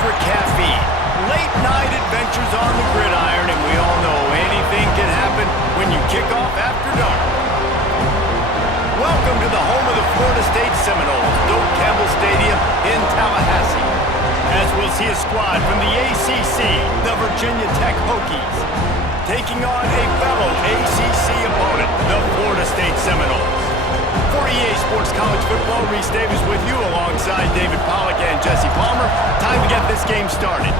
extra caffeine. Late night adventures on the gridiron, and we all know anything can happen when you kick off after dark. Welcome to the home of the Florida State Seminoles, Doak Campbell Stadium in Tallahassee. As we'll see a squad from the ACC, the Virginia Tech Hokies, taking on a fellow ACC opponent, the Florida State Seminoles. For EA Sports College Football, Reese Davis with you alongside David Pollack and Jesse Palmer. Time to get this game started.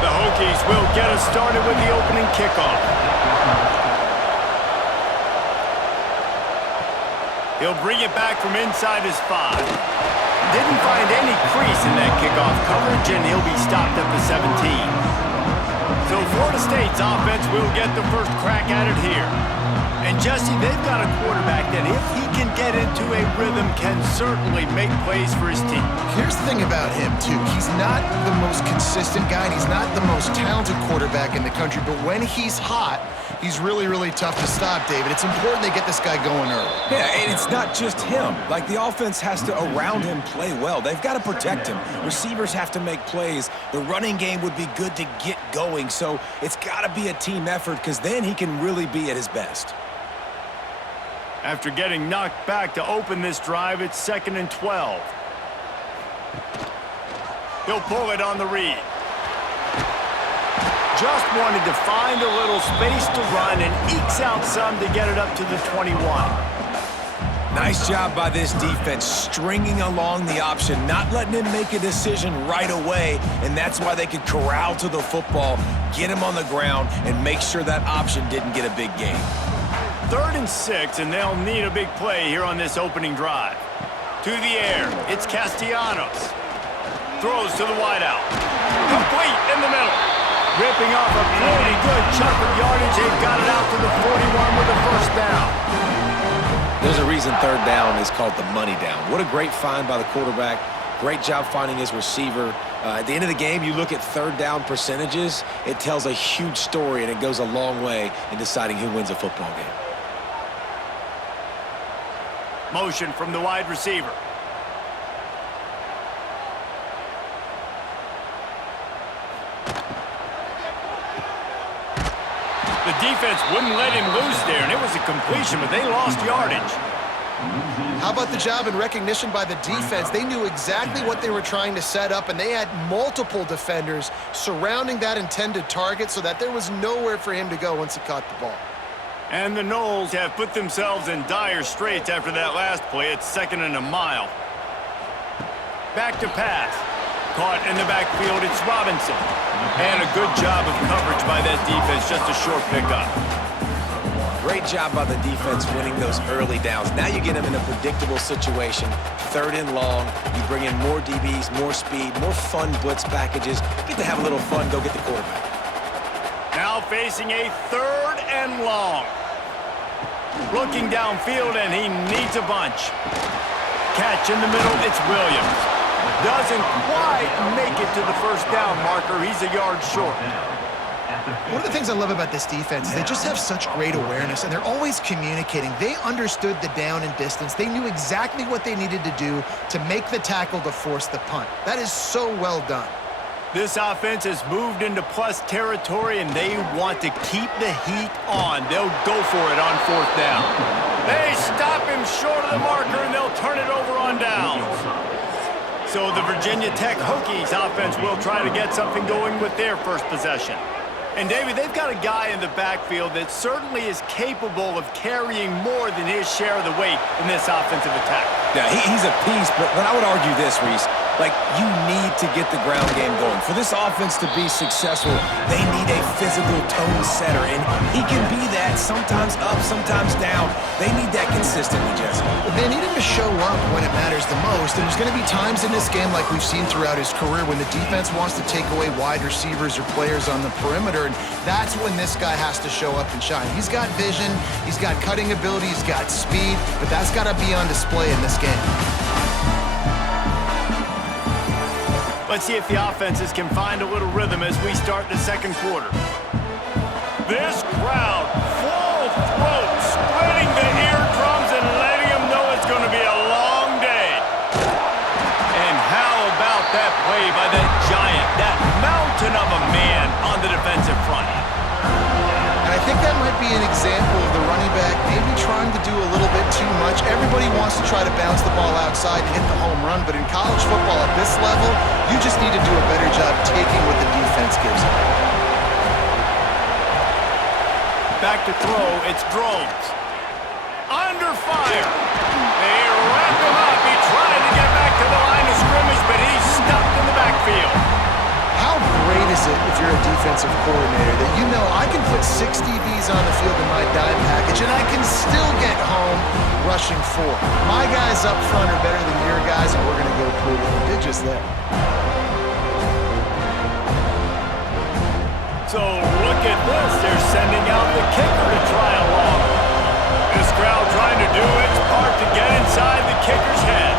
The Hokies will get us started with the opening kickoff. He'll bring it back from inside his 5. Didn't find any crease in that kickoff coverage, and he'll be stopped at the 17. So Florida State's offense will get the first crack at it here. And Jesse, they've got a quarterback that if he can get into a rhythm, can certainly make plays for his team. Here's the thing about him, too. He's not the most consistent guy, and he's not the most talented quarterback in the country, but when he's hot, he's really, really tough to stop, David. It's important they get this guy going early. Yeah, and it's not just him. Like, the offense has to, around him, play well. They've got to protect him. Receivers have to make plays. The running game would be good to get going, so it's got to be a team effort because then he can really be at his best. After getting knocked back to open this drive, it's 2nd and 12. He'll pull it on the read. Just wanted to find a little space to run and ekes out some to get it up to the 21. Nice job by this defense, stringing along the option, not letting him make a decision right away, and that's why they could corral to the football, get him on the ground, and make sure that option didn't get a big gain. 3rd and 6, and they'll need a big play here on this opening drive. To the air, it's Castellanos. Throws to the wideout. Complete in the middle. Ripping off a pretty good chunk of yardage. They've got it out to the 41 with a first down. There's a reason 3rd down is called the money down. What a great find by the quarterback. Great job finding his receiver. At the end of the game, you look at 3rd down percentages. It tells a huge story, and it goes a long way in deciding who wins a football game. Motion from the wide receiver. The defense wouldn't let him loose there, and it was a completion, but they lost yardage. How about the job and recognition by the defense? They knew exactly what they were trying to set up, and they had multiple defenders surrounding that intended target so that there was nowhere for him to go once he caught the ball. And the Noles have put themselves in dire straits after that last play. It's 2nd and a mile. Back to pass. Caught in the backfield, it's Robinson. And a good job of coverage by that defense, just a short pickup. Great job by the defense winning those early downs. Now you get them in a predictable situation. 3rd and long. You bring in more DBs, more speed, more fun blitz packages. Get to have a little fun, go get the quarterback. Now facing a 3rd and long. Looking downfield, and he needs a bunch. Catch in the middle, it's Williams. Doesn't quite make it to the first down marker. He's a yard short. One of the things I love about this defense is they just have such great awareness, and they're always communicating. They understood the down and distance. They knew exactly what they needed to do to make the tackle to force the punt. That is so well done. This offense has moved into plus territory, and they want to keep the heat on. They'll go for it on 4th down. They stop him short of the marker, and they'll turn it over on downs. So the Virginia Tech Hokies offense will try to get something going with their first possession. And, David, they've got a guy in the backfield that certainly is capable of carrying more than his share of the weight in this offensive attack. Yeah, he's a piece, but I would argue this, Reese. Like, you need to get the ground game going. For this offense to be successful, they need a physical tone setter, and he can be that sometimes up, sometimes down. They need that consistently, Jesse. They need him to show up when it matters the most, and there's going to be times in this game like we've seen throughout his career when the defense wants to take away wide receivers or players on the perimeter, and that's when this guy has to show up and shine. He's got vision, he's got cutting ability, he's got speed, but that's got to be on display in this game. Let's see if the offenses can find a little rhythm as we start the 2nd quarter. This crowd, full throat, spreading be an example of the running back maybe trying to do a little bit too much. Everybody wants to try to bounce the ball outside and hit the home run, but in college football at this level, you just need to do a better job taking what the defense gives you. Back to throw, it's Drones. Under fire. They wrap him up. He tried to get back to the line of scrimmage, but he's stuck in the backfield. How great is it if you're a defensive coordinator that you know I can put 6 DBs on the field in my dime package and I can still get home rushing 4. My guys up front are better than your guys, and we're going to go prove it. We did just that. So look at this. They're sending out the kicker to try a long. This crowd trying to do its part to get inside the kicker's head.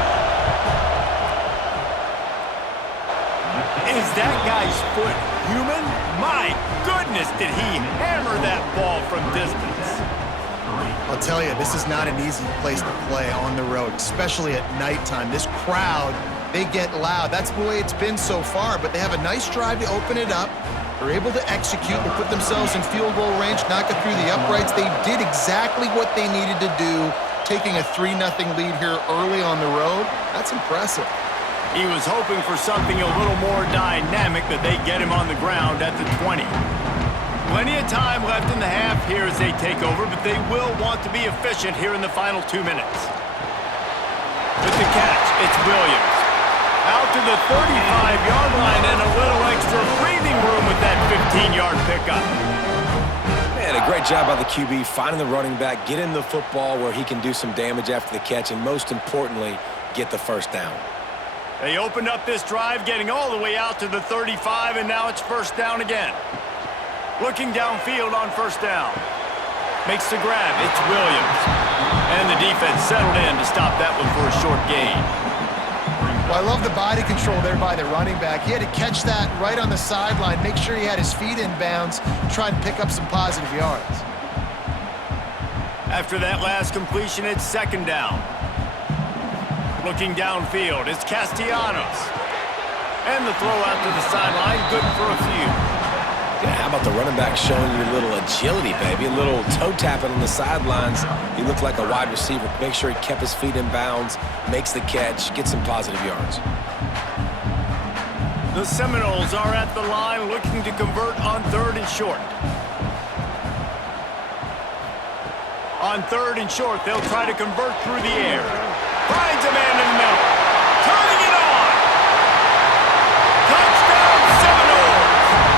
Is that guy's foot human? My goodness, did he hammer that ball from distance. I'll tell you, this is not an easy place to play on the road, especially at nighttime. This crowd, they get loud. That's the way it's been so far, but they have a nice drive to open it up. They're able to execute. They put themselves in field goal range, knock it through the uprights. They did exactly what they needed to do, taking a 3-0 lead here early on the road. That's impressive. He was hoping for something a little more dynamic, but they get him on the ground at the 20. Plenty of time left in the half here as they take over, but they will want to be efficient here in the final 2 minutes. With the catch, it's Williams. Out to the 35-yard line and a little extra breathing room with that 15-yard pickup. Man, a great job by the QB finding the running back, getting the football where he can do some damage after the catch, and most importantly, get the first down. They opened up this drive, getting all the way out to the 35, and now it's first down again. Looking downfield on first down. Makes the grab. It's Williams. And the defense settled in to stop that one for a short gain. Well, I love the body control there by the running back. He had to catch that right on the sideline, make sure he had his feet in bounds, try and pick up some positive yards. After that last completion, it's second down. Looking downfield, it's Castellanos. And the throw out to the sideline, good for a few. Yeah, how about the running back showing you a little agility, baby? A little toe tapping on the sidelines. He looked like a wide receiver. Make sure he kept his feet in bounds, makes the catch, gets some positive yards. The Seminoles are at the line looking to convert on 3rd and short. On 3rd and short, they'll try to convert through the air. Finds a man in the middle. Turning it on. Touchdown Seminoles.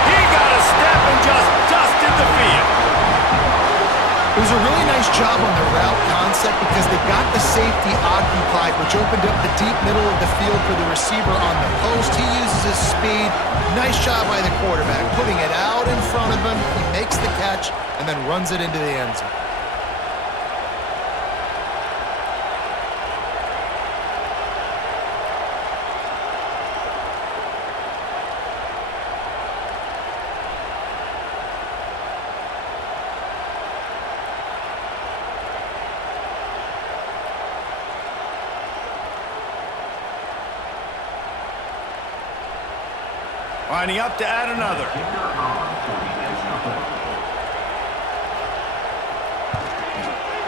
He got a step and just dusted the field. It was a really nice job on the route concept because they got the safety occupied, which opened up the deep middle of the field for the receiver on the post. He uses his speed. Nice job by the quarterback, putting it out in front of him. He makes the catch and then runs it into the end zone. Lining up to add another.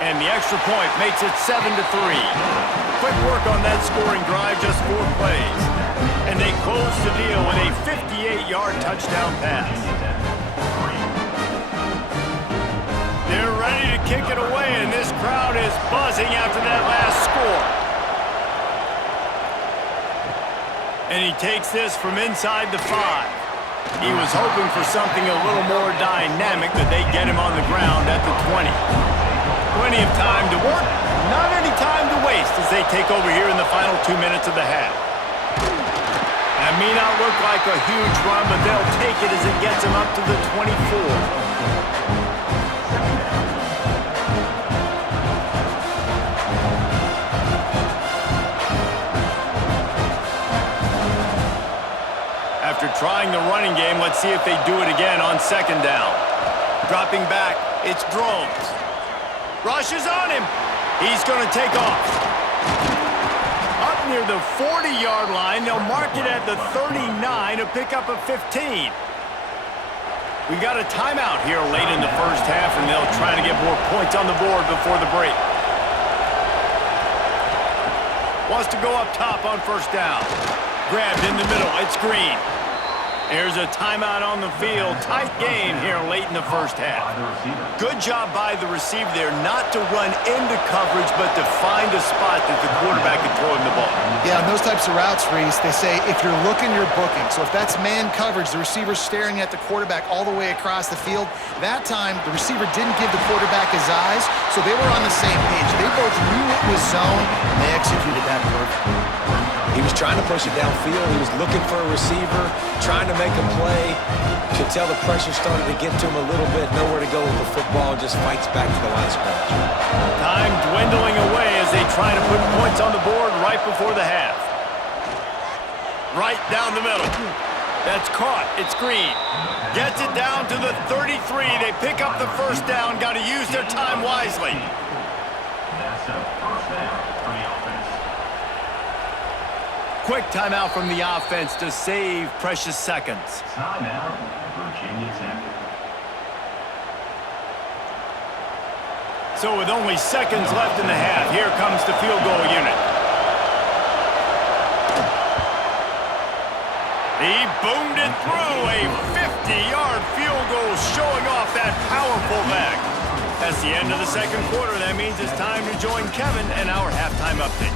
And the extra point makes it 7-3. Quick work on that scoring drive, just 4 plays. And they close the deal with a 58-yard touchdown pass. They're ready to kick it away, and this crowd is buzzing after that last score. And he takes this from inside the 5. He was hoping for something a little more dynamic, but they get him on the ground at the 20. Plenty of time to work, not any time to waste as they take over here in the final 2 minutes of the half. That may not look like a huge run, but they'll take it as it gets them up to the 24. After trying the running game, let's see if they do it again on second down. Dropping back, it's Drones. Rush is on him. He's going to take off. Up near the 40-yard line, they'll mark it at the 39 to pick up a 15. We got a timeout here late in the first half, and they'll trying to get more points on the board before the break. Wants to go up top on first down. Grabbed in the middle. It's Green. Here's a timeout on the field. Tight game here late in the first half. Good job by the receiver there not to run into coverage, but to find a spot that the quarterback can throw him the ball. Yeah, on those types of routes, Reese, they say if you're looking, you're booking. So if that's man coverage, the receiver's staring at the quarterback all the way across the field. That time, the receiver didn't give the quarterback his eyes, so they were on the same page. They both knew it was zone, and they executed that perfectly. He was trying to push it downfield. He was looking for a receiver, trying to make a play. Could tell the pressure started to get to him a little bit. Nowhere to go with the football, and just fights back to the line of scrimmage. Time dwindling away as they try to put points on the board right before the half. Right down the middle. That's caught. It's Green. Gets it down to the 33. They pick up the first down. Got to use their time wisely. That's a first down for the offense. Quick timeout from the offense to save precious seconds. Timeout, Virginia Tech. So with only seconds left in the half, here comes the field goal unit. He boomed it through. A 50-yard field goal showing off that powerful back. That's the end of the second quarter. That means it's time to join Kevin and our halftime update.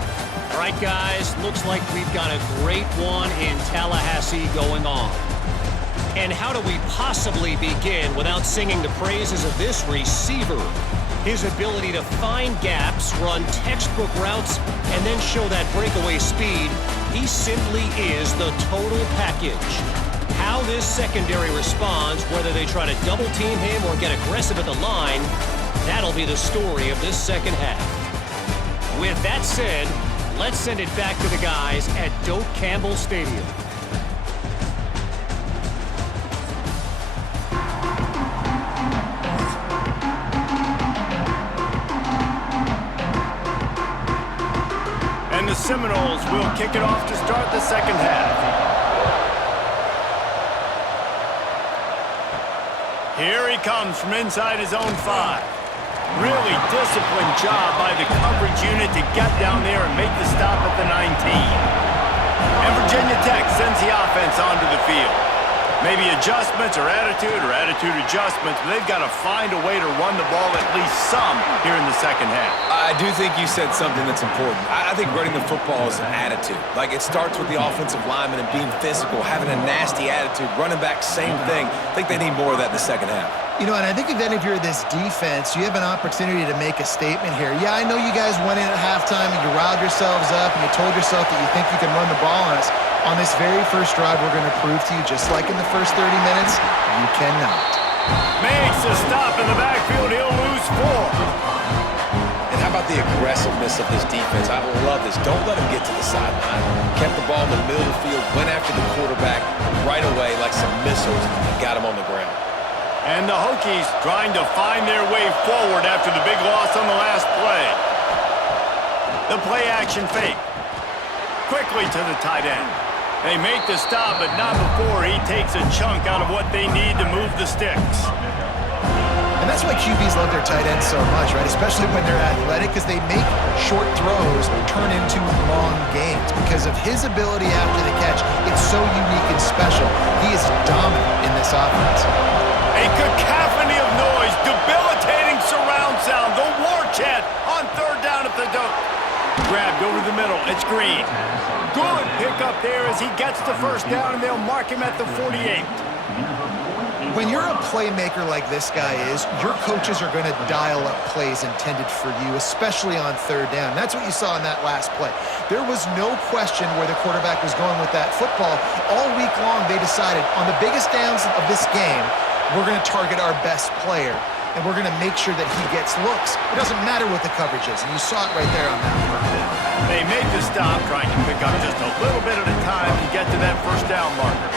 All right, guys, looks like we've got a great one in Tallahassee going on. And how do we possibly begin without singing the praises of this receiver? His ability to find gaps, run textbook routes, and then show that breakaway speed. He simply is the total package. How this secondary responds, whether they try to double team him or get aggressive at the line, that'll be the story of this second half. With that said, let's send it back to the guys at Doak Campbell Stadium. And the Seminoles will kick it off to start the second half. Here he comes from inside his own 5. Really disciplined job by the coverage unit to get down there and make the stop at the 19. And Virginia Tech sends the offense onto the field. Maybe adjustments or attitude adjustments, but they've got to find a way to run the ball at least some here in the second half. I do think you said something that's important. I think running the football is an attitude. Like, it starts with the offensive lineman and being physical, having a nasty attitude. Running back, same thing. I think they need more of that in the second half. You know, and I think even if you're this defense, you have an opportunity to make a statement here. Yeah, I know you guys went in at halftime and you riled yourselves up and you told yourself that you think you can run the ball on us. On this very first drive, we're going to prove to you, just like in the first 30 minutes, you cannot. Makes a stop in the backfield. He'll lose 4. And how about the aggressiveness of this defense? I love this. Don't let him get to the sideline. Kept the ball in the middle of the field, went after the quarterback right away like some missiles, and got him on the ground. And the Hokies trying to find their way forward after the big loss on the last play. The play action fake. Quickly to the tight end. They make the stop, but not before he takes a chunk out of what they need to move the sticks. And that's why QBs love their tight ends so much, right? Especially when they're athletic, because they make short throws turn into long gains. Because of his ability after the catch, it's so unique and special. He is dominant in this offense. A cacophony of noise, debilitating surround sound, the war chant on third down at the Doak. Grabbed over the middle, it's Green. Good pickup there as he gets the first down, and they'll mark him at the 48. When you're a playmaker like this guy is, your coaches are going to dial up plays intended for you, especially on third down. That's what you saw in that last play. There was no question where the quarterback was going with that football. All week long, they decided on the biggest downs of this game, we're going to target our best player, and we're going to make sure that he gets looks. It doesn't matter what the coverage is, and you saw it right there on that play. They make the stop, trying to pick up just a little bit at a time to get to that first down marker.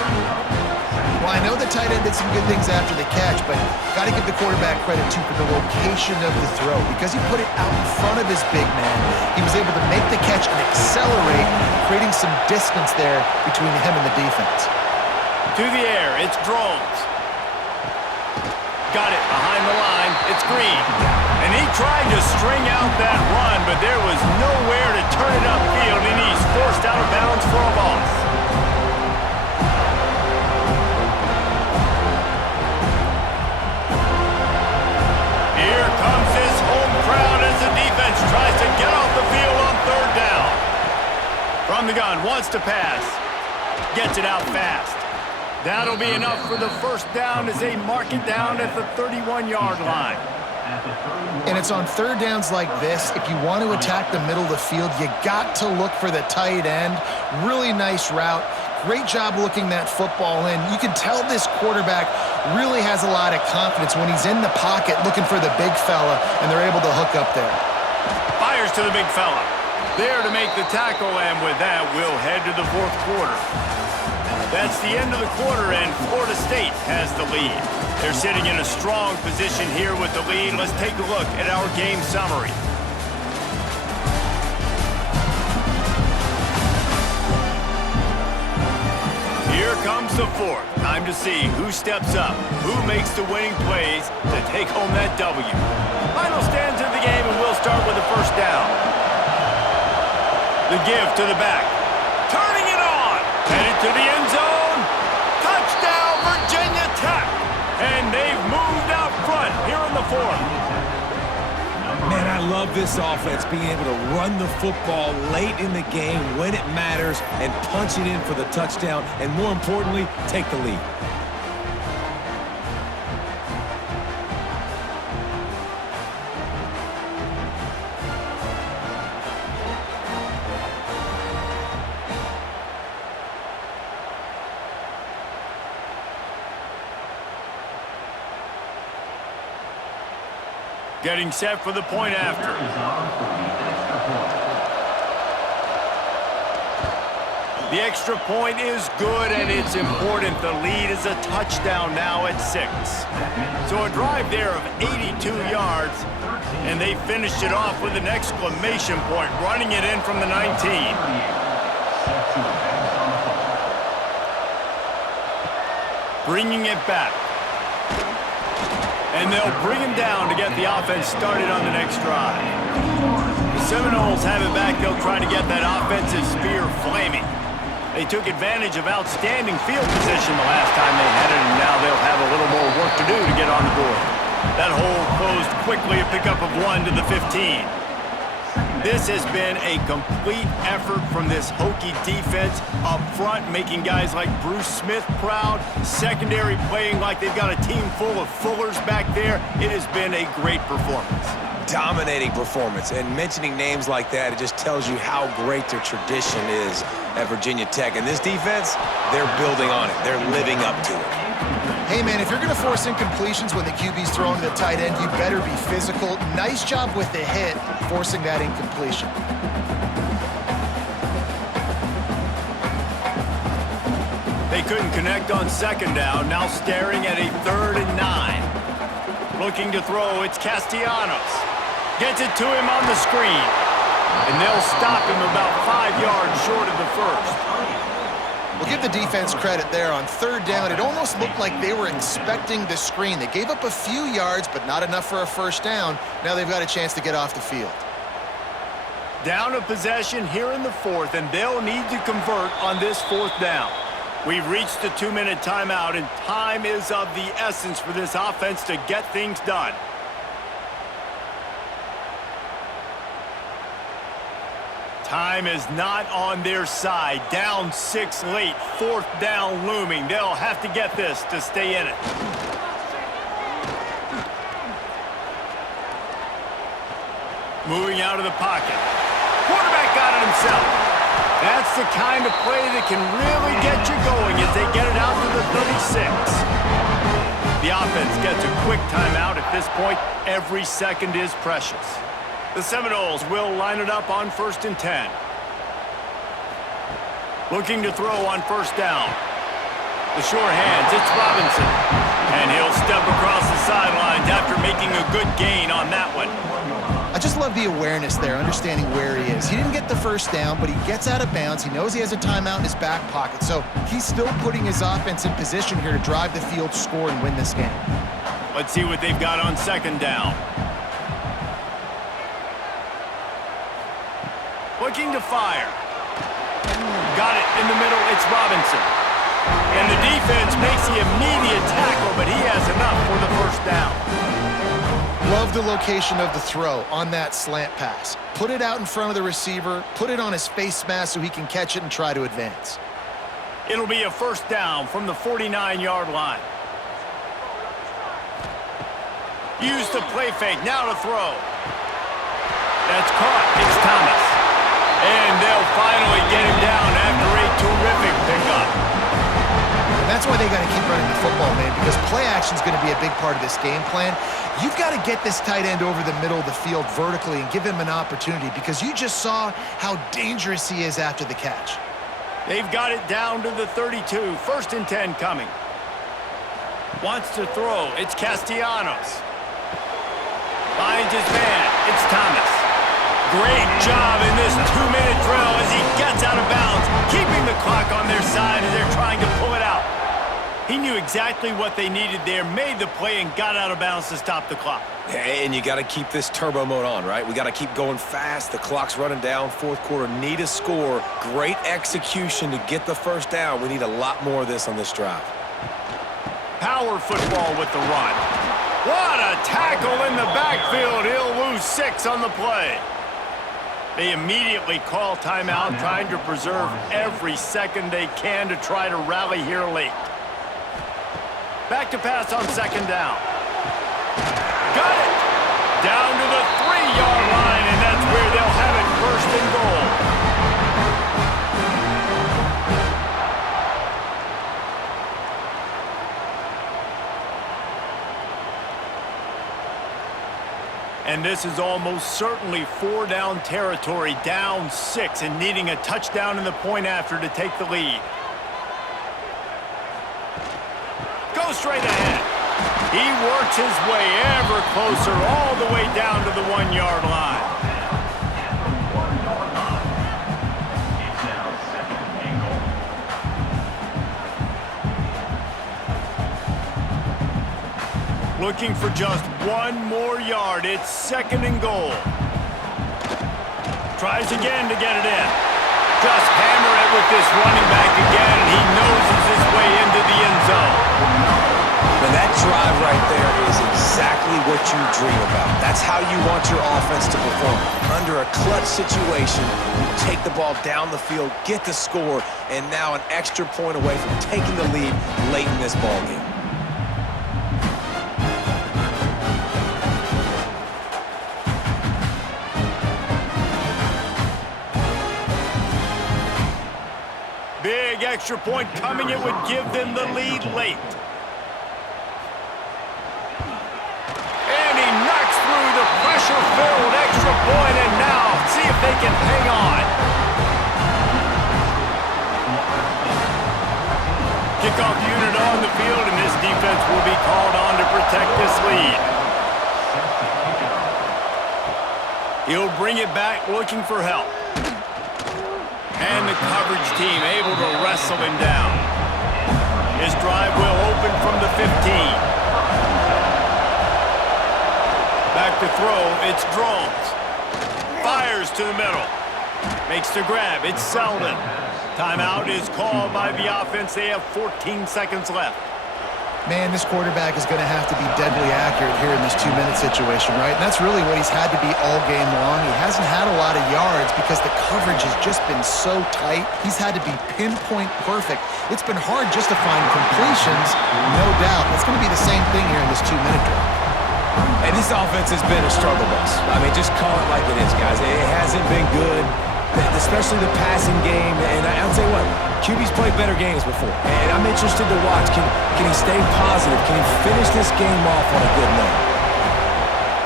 Well, I know the tight end did some good things after the catch, but got to give the quarterback credit, too, for the location of the throw. Because he put it out in front of his big man, he was able to make the catch and accelerate, creating some distance there between him and the defense. To the air, it's Drones. got it behind the line. It's Green. And he tried to string out that run, but there was nowhere to turn it upfield, and he's forced out of bounds for a loss. Here comes this home crowd as the defense tries to get off the field on third down. From the gun, wants to pass. Gets it out fast. That'll be enough for the first down as they mark it down at the 31-yard line. And it's on third downs like this, if you want to attack the middle of the field, you got to look for the tight end. Really nice route. Great job looking that football in. You can tell this quarterback really has a lot of confidence when he's in the pocket looking for the big fella, and they're able to hook up there. Fires to the big fella. There to make the tackle, and with that, we'll head to the fourth quarter. That's the end of the quarter, and Florida State has the lead. They're sitting in a strong position here with the lead. Let's take a look at our game summary. Here comes the fourth. Time to see who steps up, who makes the winning plays to take home that W. Final stands in the game, and we'll start with the first down. The give to the back. Turning it on. Headed to the end zone. Touchdown, Virginia Tech. And they've moved out front here in the fourth. Man, I love this offense, being able to run the football late in the game when it matters and punch it in for the touchdown, and more importantly, take the lead. Getting set for the point after. The extra point is good, and it's important. The lead is a touchdown now at 6. So a drive there of 82 yards, and they finished it off with an exclamation point, running it in from the 19. Bringing it back. And they'll bring him down to get the offense started on the next drive. The Seminoles have it back. They'll try to get that offensive spear flaming. They took advantage of outstanding field position the last time they had it, and now they'll have a little more work to do to get on the board. That hole closed quickly, a pickup of 1 to the 15. This has been a complete effort from this Hokie defense up front, making guys like Bruce Smith proud. Secondary playing like they've got a team full of Fullers back there. It has been a great performance. Dominating performance, and mentioning names like that, it just tells you how great their tradition is at Virginia Tech. And this defense, they're building on it. They're living up to it. Hey, man, if you're going to force incompletions when the QB's throwing to the tight end, you better be physical. Nice job with the hit, forcing that incompletion. They couldn't connect on second down. Now staring at a 3rd and 9. Looking to throw, it's Castellanos. Gets it to him on the screen. And they'll stop him about 5 yards short of the first. We'll give the defense credit there on 3rd down. It almost looked like they were expecting the screen. They gave up a few yards, but not enough for a first down. Now they've got a chance to get off the field. Down a possession here in the 4th, and they'll need to convert on this 4th down. We've reached the 2-minute timeout, and time is of the essence for this offense to get things done. Time is not on their side. Down 6 late. 4th down looming. They'll have to get this to stay in it. Moving out of the pocket. Quarterback got it himself. That's the kind of play that can really get you going as they get it out to the 36. The offense gets a quick timeout at this point. Every second is precious. The Seminoles will line it up on 1st and 10. Looking to throw on 1st down. The sure hands, it's Robinson. And he'll step across the sidelines after making a good gain on that one. I just love the awareness there, understanding where he is. He didn't get the first down, but he gets out of bounds. He knows he has a timeout in his back pocket, so he's still putting his offense in position here to drive the field, score, and win this game. Let's see what they've got on second down. Looking to fire. Got it in the middle. It's Robinson. And the defense makes the immediate tackle, but he has enough for the first down. Love the location of the throw on that slant pass. Put it out in front of the receiver, put it on his face mask so he can catch it and try to advance. It'll be a first down from the 49-yard line. Use the play fake, now to throw. That's caught, it's Thomas. And they'll finally get him down after a terrific pickup. And that's why they got to keep running the football, man, because play action is going to be a big part of this game plan. You've got to get this tight end over the middle of the field vertically and give him an opportunity because you just saw how dangerous he is after the catch. They've got it down to the 32. First and 10 coming. Wants to throw. It's Castellanos. Finds his man. It's Thomas. Great job in this 2-minute drill as he gets out of bounds, keeping the clock on their side as they're trying to pull it out. He knew exactly what they needed there, made the play, and got out of bounds to stop the clock. And you got to keep this turbo mode on, right? We got to keep going fast. The clock's running down. Fourth quarter, need a score. Great execution to get the first down. We need a lot more of this on this drive. Power football with the run. What a tackle in the backfield. He'll lose 6 on the play. They immediately call timeout, trying to preserve every second they can to try to rally here late. Back to pass on second down. Got it! Down to the 3-yard line, and that's where they'll have it first and goal. And this is almost certainly 4-down territory, down 6, and needing a touchdown in the point after to take the lead. Go straight ahead. He works his way ever closer, all the way down to the 1-yard line. It's now second and goal. Looking for just 1 more yard. It's second and goal. Tries again to get it in. Just hammer it with this running back again, and he noses his way into the end zone. Now that drive right there is exactly what you dream about. That's how you want your offense to perform. Under a clutch situation, you take the ball down the field, get the score, and now an extra point away from taking the lead late in this ball game. Big extra point coming. It would give them the lead late. And he knocks through the pressure-filled extra point, and now see if they can hang on. Kickoff unit on the field, and this defense will be called on to protect this lead. He'll bring it back looking for help. And the coverage team able to wrestle him down. His drive will open from the 15. Back to throw, it's Drones. Fires to the middle. Makes the grab, it's Selden. Timeout is called by the offense. They have 14 seconds left. Man, this quarterback is going to have to be deadly accurate here in this 2-minute situation, right? And that's really what he's had to be all game long. He hasn't had a lot of yards because the coverage has just been so tight. He's had to be pinpoint perfect. It's been hard just to find completions, no doubt. It's going to be the same thing here in this 2-minute drive. And this offense has been a struggle bus. I mean, just call it like it is, guys. It hasn't been good, especially the passing game. And I'll tell you what, QB's played better games before. And I'm interested to watch. Can he stay positive? Can he finish this game off on a good note?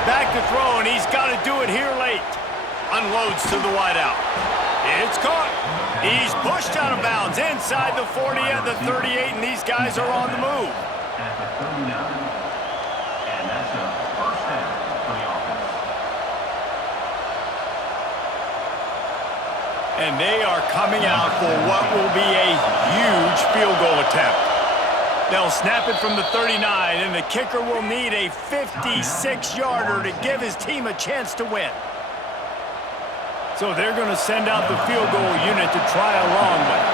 Back to throw, and he's got to do it here late. Unloads to the wideout. It's caught. He's pushed out of bounds inside the 40 at the 38, and these guys are on the move. At the 39, and that's a first down for the offense. And they are coming out for what will be a huge field goal attempt. They'll snap it from the 39, and the kicker will need a 56-yarder to give his team a chance to win. So they're going to send out the field goal unit to try a long one.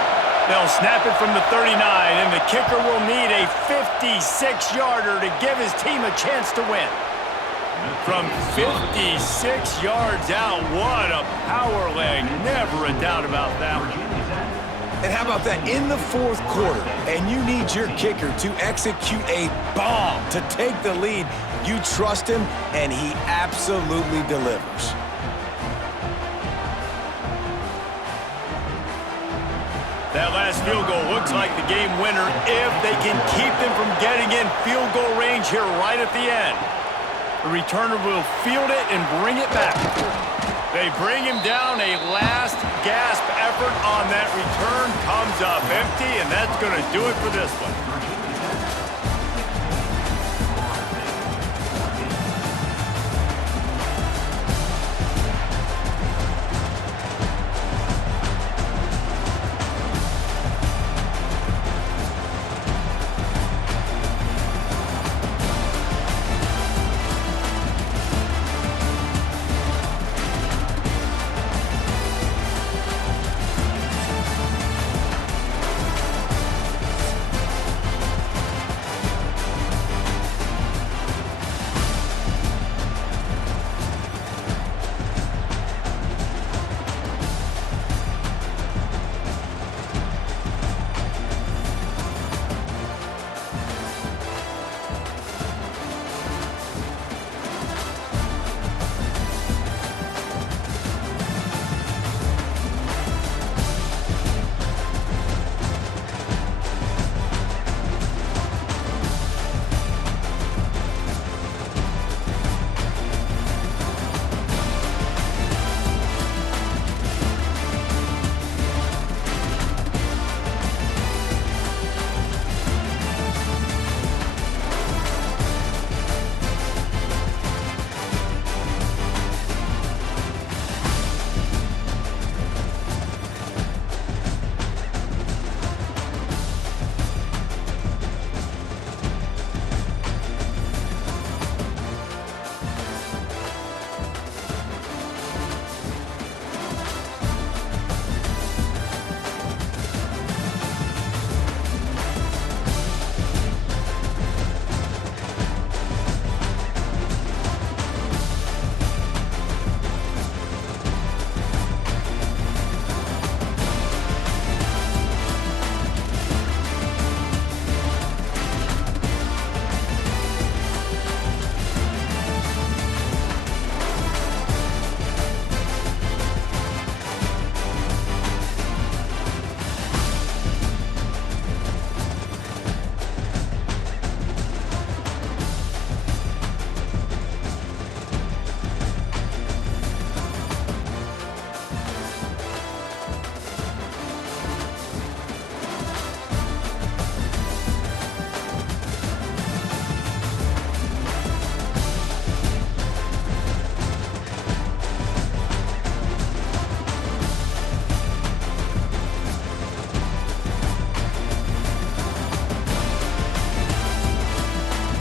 They'll snap it from the 39, and the kicker will need a 56-yarder to give his team a chance to win. From 56 yards out, what a power leg. Never a doubt about that one. And how about that? In the fourth quarter, and you need your kicker to execute a bomb to take the lead. You trust him, and he absolutely delivers. That last field goal looks like the game winner if they can keep them from getting in field goal range here right at the end. The returner will field it and bring it back. They bring him down. A last gasp effort on that return comes up empty, and that's going to do it for this one.